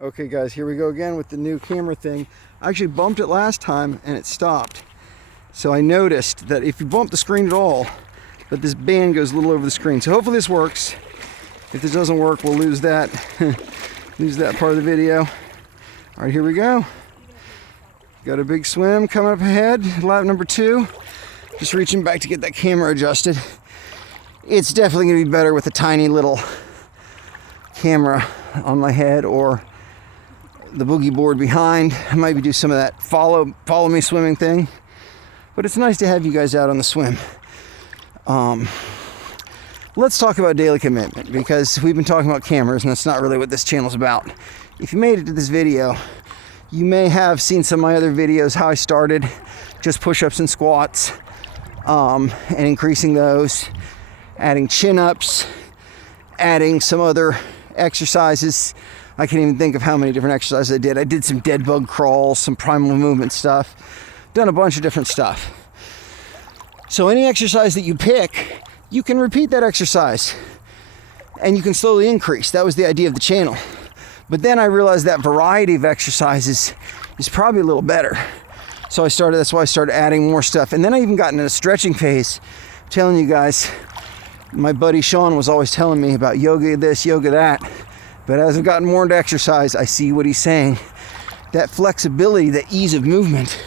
Okay guys, here we go again with the new camera thing. I actually bumped it last time and it stopped. So I noticed that if you bump the screen at all, that this band goes a little over the screen. So hopefully this works. If this doesn't work, we'll lose that, lose that part of the video. All right, here we go. Got a big swim coming up ahead, lap number 2. Just reaching back to get that camera adjusted. It's definitely gonna be better with a tiny little camera on my head or the boogie board behind. I might do some of that follow me swimming thing, but it's nice to have you guys out on the swim. Let's talk about daily commitment, because we've been talking about cameras and that's not really what this channel's about. If you made it to this video, you may have seen some of my other videos, how I started just push-ups and squats, and increasing those, adding chin-ups, adding some other exercises. I can't even think of how many different exercises I did. I did some dead bug crawls, some primal movement stuff, done a bunch of different stuff. So any exercise that you pick, you can repeat that exercise and you can slowly increase. That was the idea of the channel. But then I realized that variety of exercises is probably a little better. So that's why I started adding more stuff. And then I even got into a stretching phase. I'm telling you guys, my buddy Sean was always telling me about yoga this, yoga that. But as I've gotten more into exercise, I see what he's saying. That flexibility, that ease of movement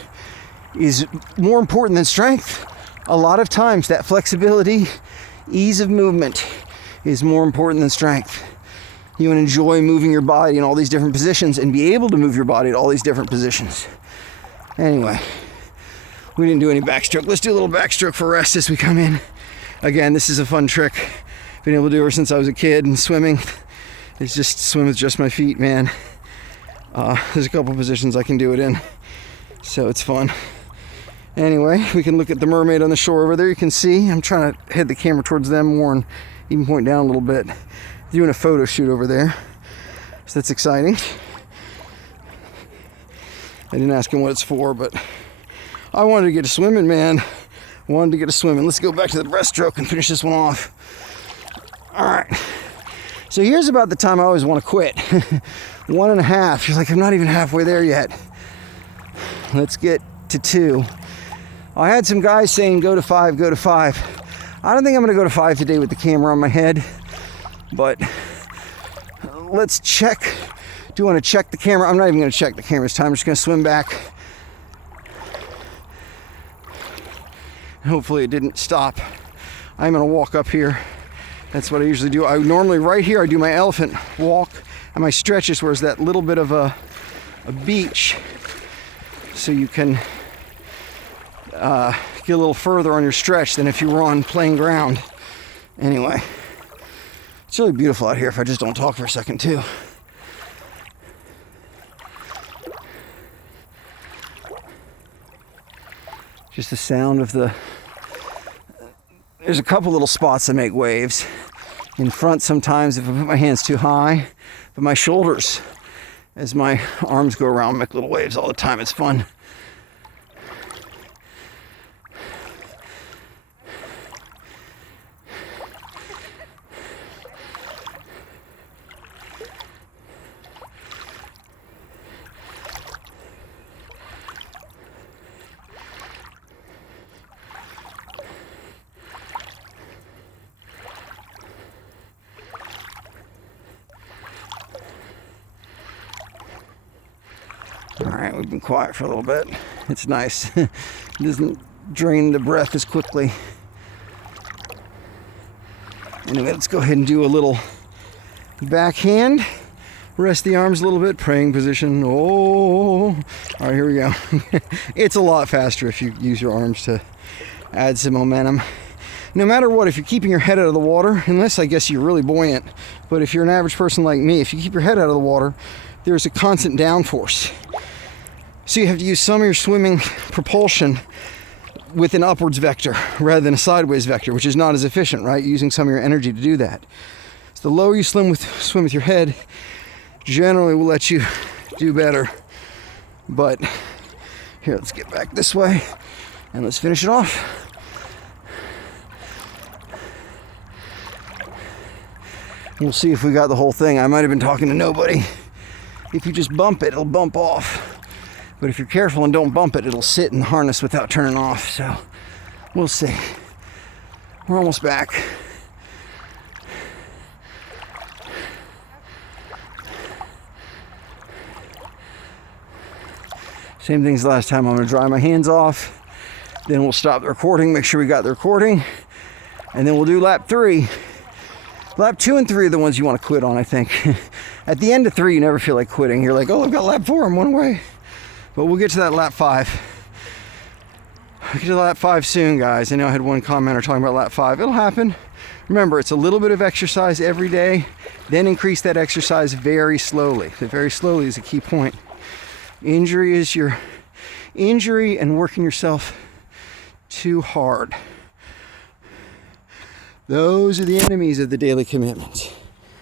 is more important than strength. A lot of times that flexibility, ease of movement is more important than strength. You want to enjoy moving your body in all these different positions and be able to move your body at all these different positions. Anyway, we didn't do any backstroke. Let's do a little backstroke for rest as we come in. Again, this is a fun trick. Been able to do it since I was a kid, and swimming. It's just swim with just my feet, man. There's a couple positions I can do it in, so it's fun. Anyway, we can look at the mermaid on the shore over there. You can see, I'm trying to head the camera towards them more and even point down a little bit. Doing a photo shoot over there, so that's exciting. I didn't ask him what it's for, but I wanted to get a swimming, man. Let's go back to the breaststroke and finish this one off. All right. So here's about the time I always want to quit. 1.5. You're like, I'm not even halfway there yet. Let's get to 2. I had some guys saying go to 5, go to 5. I don't think I'm going to go to 5 today with the camera on my head, but let's check. Do you want to check the camera? I'm not even going to check the camera this time. I'm just going to swim back. Hopefully it didn't stop. I'm going to walk up here. That's what I usually do. I normally, right here, I do my elephant walk and my stretches, where there's that little bit of a beach, so you can get a little further on your stretch than if you were on plain ground. Anyway, it's really beautiful out here if I just don't talk for a second too. Just the sound of there's a couple little spots that make waves. In front sometimes if I put my hands too high, but my shoulders, as my arms go around, make little waves all the time. It's fun. All right, we've been quiet for a little bit. It's nice. It doesn't drain the breath as quickly. Anyway, let's go ahead and do a little backhand. Rest the arms a little bit, praying position. Oh, all right, here we go. It's a lot faster if you use your arms to add some momentum. No matter what, if you're keeping your head out of the water, unless I guess you're really buoyant, but if you're an average person like me, if you keep your head out of the water, there's a constant downforce. So you have to use some of your swimming propulsion with an upwards vector rather than a sideways vector, which is not as efficient, right? Using some of your energy to do that. So the lower you swim with your head, generally will let you do better. But here, let's get back this way and let's finish it off. We'll see if we got the whole thing. I might have been talking to nobody. If you just bump it, it'll bump off. But if you're careful and don't bump it, it'll sit in the harness without turning off. So we'll see. We're almost back. Same thing as last time. I'm gonna dry my hands off. Then we'll stop the recording, make sure we got the recording. And then we'll do lap 3. Lap 2 and 3 are the ones you want to quit on, I think. At the end of 3, you never feel like quitting. You're like, oh, I've got lap 4, I'm 1 away. But we'll get to that lap 5. We'll get to lap 5 soon, guys. I know I had one commenter talking about lap 5. It'll happen. Remember, it's a little bit of exercise every day, then increase that exercise very slowly. The very slowly is a key point. Injury is your injury and working yourself too hard. Those are the enemies of the daily commitment.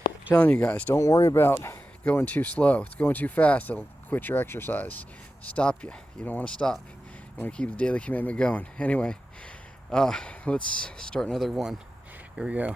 I'm telling you guys, don't worry about going too slow. It's going too fast, it'll quit your exercise. Stop you. You don't want to stop. You want to keep the daily commitment going. Anyway, let's start another one. Here we go.